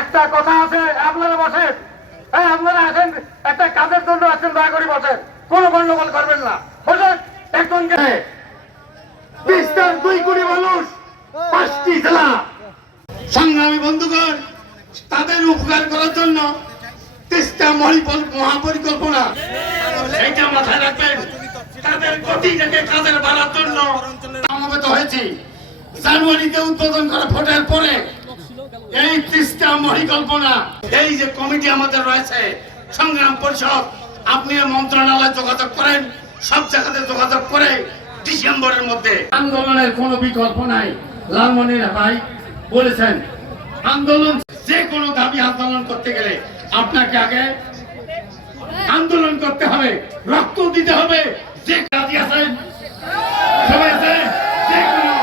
একটা কথা আছে, আপনারা বসেন, আপনারা আসেন, একটা কাজের জন্য আসেন, দয়া করে বসেন, কোনো গন্ডগোল করবেন না, বসেন। একজনকে ২ কোটি মানুষ, ৫টি জেলা। সংগ্রামী বন্ধুগণ, তাদের উপকার করার জন্য তিস্তা মহাপরিকল্পনা, এইটা মাথায় রাখবেন। তাদের গতিটাকে কাজের বাড়ার জন্য সমবেত হয়েছি। জানুয়ারিতে উদ্বোধন করা ভোটের পরে এই তিস্তা মহাপরিকল্পনা, এই যে কমিটি আমাদের রয়েছে সংগ্রাম পরিষদ, আপনি মন্ত্রণালয়ে যোগাযোগ করেন, সব জায়গাতে যোগাযোগ করে ডিসেম্বরের মধ্যে আন্দোলনের কোনো বিকল্প নাই। লালমনির ভাই বলেছেন, আন্দোলন যে কোনো দাবি আন্দোলন করতে গেলে আপনাকে আগে আন্দোলন করতে হবে, রক্ত দিতে হবে। যে কাজী আছেন সবাই আছেন, যে কোনো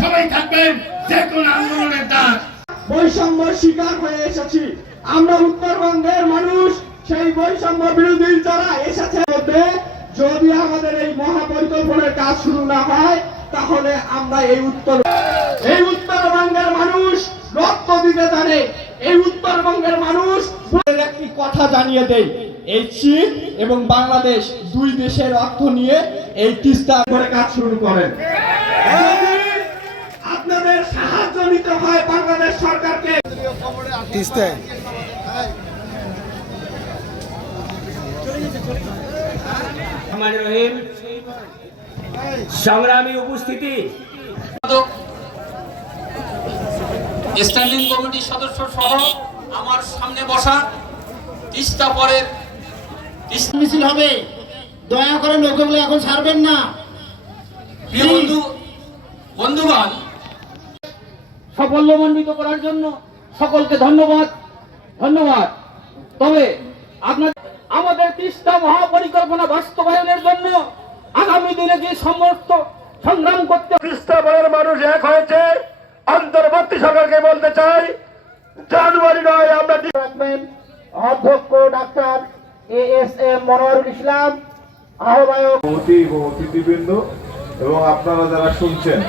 সবাই থাকবেন, যে কোনো আন্দোলনের ডাক। বৈষম্য শিকার হয়ে এসেছি আমরা, উত্তরবঙ্গের মানুষ। সেই বৈষম্য বিরোধী যারা এসেছে, যদি আমাদের এই মহাপরিকল্পনার কাজ শুরু না হয়, তাহলে আমরা এই উত্তরবঙ্গের মানুষ রক্ত দিতে জানে। এই উত্তরবঙ্গের মানুষ একটি কথা জানিয়ে দেই, এই চীন এবং বাংলাদেশ দুই দেশের অর্থ নিয়ে এই তিস্তা করে কাজ শুরু করেন। যদি আপনাদের সাহায্য নিতে হয় বাংলাদেশ সরকারকে, তিস্তায় রহিম, সংগ্রামী উপস্থিতি, স্ট্যান্ডিং কমিটির সদস্য সহ আমার সামনে বসা তিস্তা পরের মিছিল হবে, দয়া করে নৌকাগুলো এখন ছাড়বেন না। প্রিয় বন্ধুগণ, সাফল্যমণ্ডিত করার জন্য সকলকে ধন্যবাদ। তবে আমাদের তিস্তা মহাপরিকল্পনা বাস্তবায়নের জন্য আগামী দিনে যে সমস্ত সংগ্রাম করতে তিস্তা পরের মানুষ এক হয়েছে। অন্তর্বর্তী সরকারকে বলতে চাই, জানুয়ারি নয় আমরা রাখবেন অধ্যক্ষ ডাক্তার ASM মনোয়ারুল ইসলাম, আহ্বায়ক অতিথিবৃন্দ এবং আপনারা যারা শুনছেন।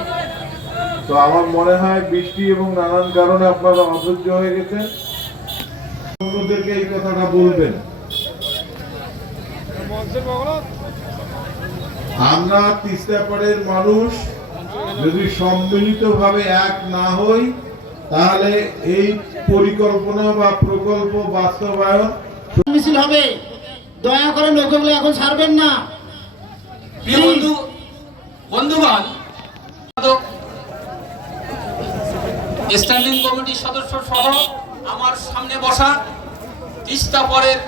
তো আমার মনে হয় বৃষ্টি এবং নানান কারণে আপনারা অধৈর্য হয়ে গেছেন, অন্যদেরকে এই কথাটা বলবেন। আমরা তিস্তাপাড়ের মানুষ যদি সম্মিলিতভাবে এক না হই, তাহলে এই পরিকল্পনা বা প্রকল্প বাস্তবায়ন মিছিল হবে, দয়া করে নৌকাগুলো এখন ছাড়বেন না। প্রিয় বন্ধুগণ, স্ট্যান্ডিং কমিটির সদস্য সহ আমার সামনে বসা তিস্তা পরের